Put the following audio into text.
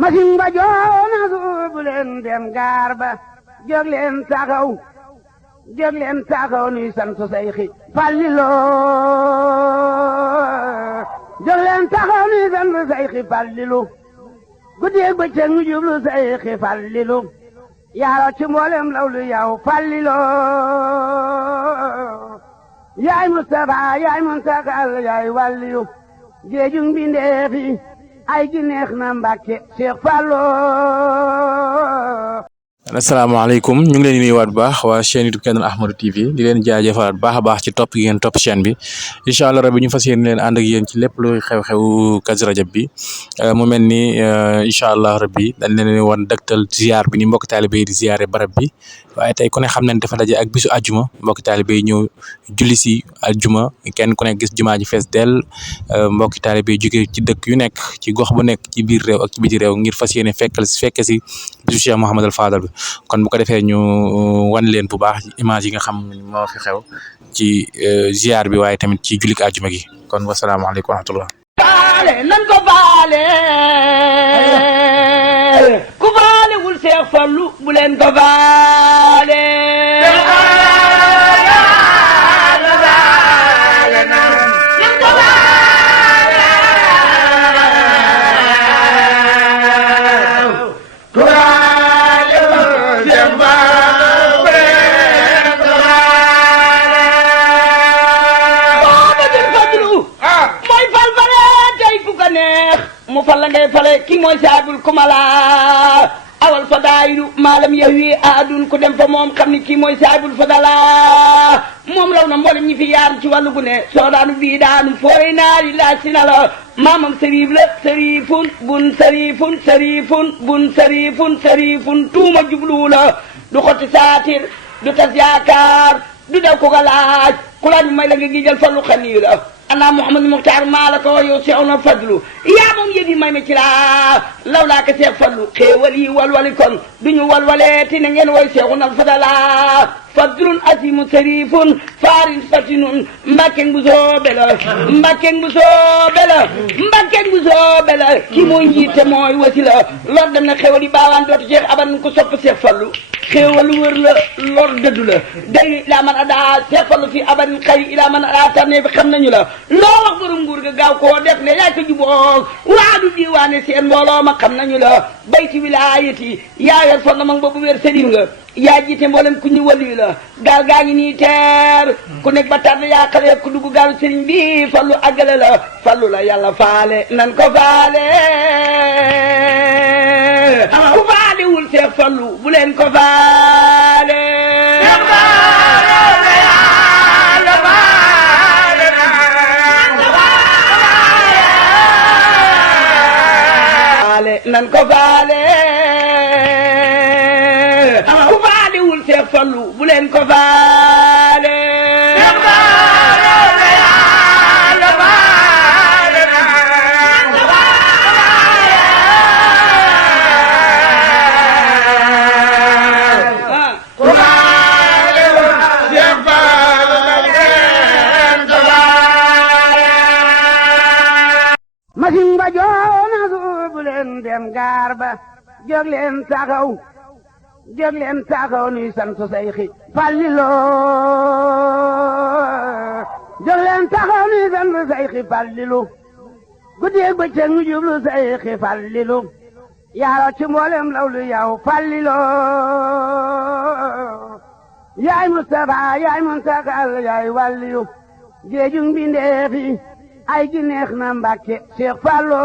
masin ba joona suubu leen dem gaar ba jóg leen taxaw nuy sant Seyxi Fallilo jóg leen taxaw nuy sant Seyxi Fallilu guddeeg bëccëg ñu jublu Seyxi Fallilu yaaro ci mboolem lawlu yow Fallilo yaay Mustafa yaay Muntakal yaay wàlliyu géejug mbindeefi ay gi neex na Mbàkke Cheikh Fallo. asalaamaaleykum ñu ngi leen di nuyuwaat bu baax waa chaîne YouTube Kenal Ahmadou TV di leen jaajëfalaat baax a baax ci topp gi ngeen topp chaîne bi incha allah rabi ñu fas yéene leen ànd ak yéen ci lépp luy xew-xew Kazu Rajab bi mu mel ni incha allah rabi dañ leen wan dëgtal ziar bi ni mbokk taalibe yi di ziare barab bi waaye tey ku ne xam nañ dafa daje ak bisu àjjuma mbokk taalibe yi ñëw julli si àjjuma kenn ku ne gis jumaa ji fees dell mbokk taalibe yi jóge ci dëkk yu nekk ci gox bu nekk ci biir réew ak ci biti réew ngir fas yéene fekke si bisu Cheikh Mouhamadul Fadal bi kon bu ko defee ñu wan leen bu baax image yi nga xam moo fi xew ci ziar bi waaye tamit ci jullik àjjuma gi kon wasalaamaaleykum wa rahmatullah. baale nan ko baale ku baale wul Seex Fallu bu leen ko baale mu fal la ngay fale ki mooy saabul kumala awal fadaayilu maalam yahwi aadun ku dem fa moom xam ni kii mooy saabul fadala moom raw na mboolem ñi fi yaar ci wàllu gu ne soo daanu bii daanu fooy naari laaj si na la maamam sariif la sarifun bun sarifun sarifun bun sarifun sarifun tuuma jubluwu la du xotti saatir du tas yaakaar du daw ko ga laaj ku laaj may la nga gijal fallu xanii la ana Mouhamadou Mokhtar maa la ko yow Seex na Fadlu yaa moom yëf yi may ma ci laa law laa ko Seex Fallu xéewal yi walwali kon duñu walwalee ti na ngeen woy Seexu na Fadala fadrun asimu sarifun farin fatinun mbakkeng bu soobe la mbakkeng bu soobe la mbakkeng bu soobe la ki mooy njiite mooy wasi la lor dem na xéewal yi baawaan dootu Seex aban ko sopp Seex Fallu xéewal wër la lor dëddu la day ilaa man adaa Seex Fallu fi aban xëy ilaa man adaa tànnee bi xam nañu la loo wax borom nguur ga gaaw koo def ne yaay ko jubóog waadu diwaane seen mbooloo ma xam nañu la bayti wilaayati yaa yor fon na mag boobu wér sëriñ nga yaa jiite mboolem ku ñu waliyu la gaal gaa ngi nii teer ku nekk ba tànn yaa xale ku dugg gaalu sëriñ bi fallu àggale la fallu la yàlla faale nan ko faale ku faale wul Seex Fallu bu leen ko faale nan ko faale ku faale wul Seex Fallu bu leen ko faale masin ba joona suubu leen dem gaar ba jóg leen taxaw nuy sant Seyxi Fallilo jóg leen taxaw nuy sant Seyxi Fallilu guddeeg bëccëg ñu jublu Seyxi Fallilu yaaro ci mboolem lawlu yow Fallilo yaay Mustafa yaay Muntakal yaay wàlliyu géejug mbindeefi ay gi neex na Mbàkke Cheikh Fallo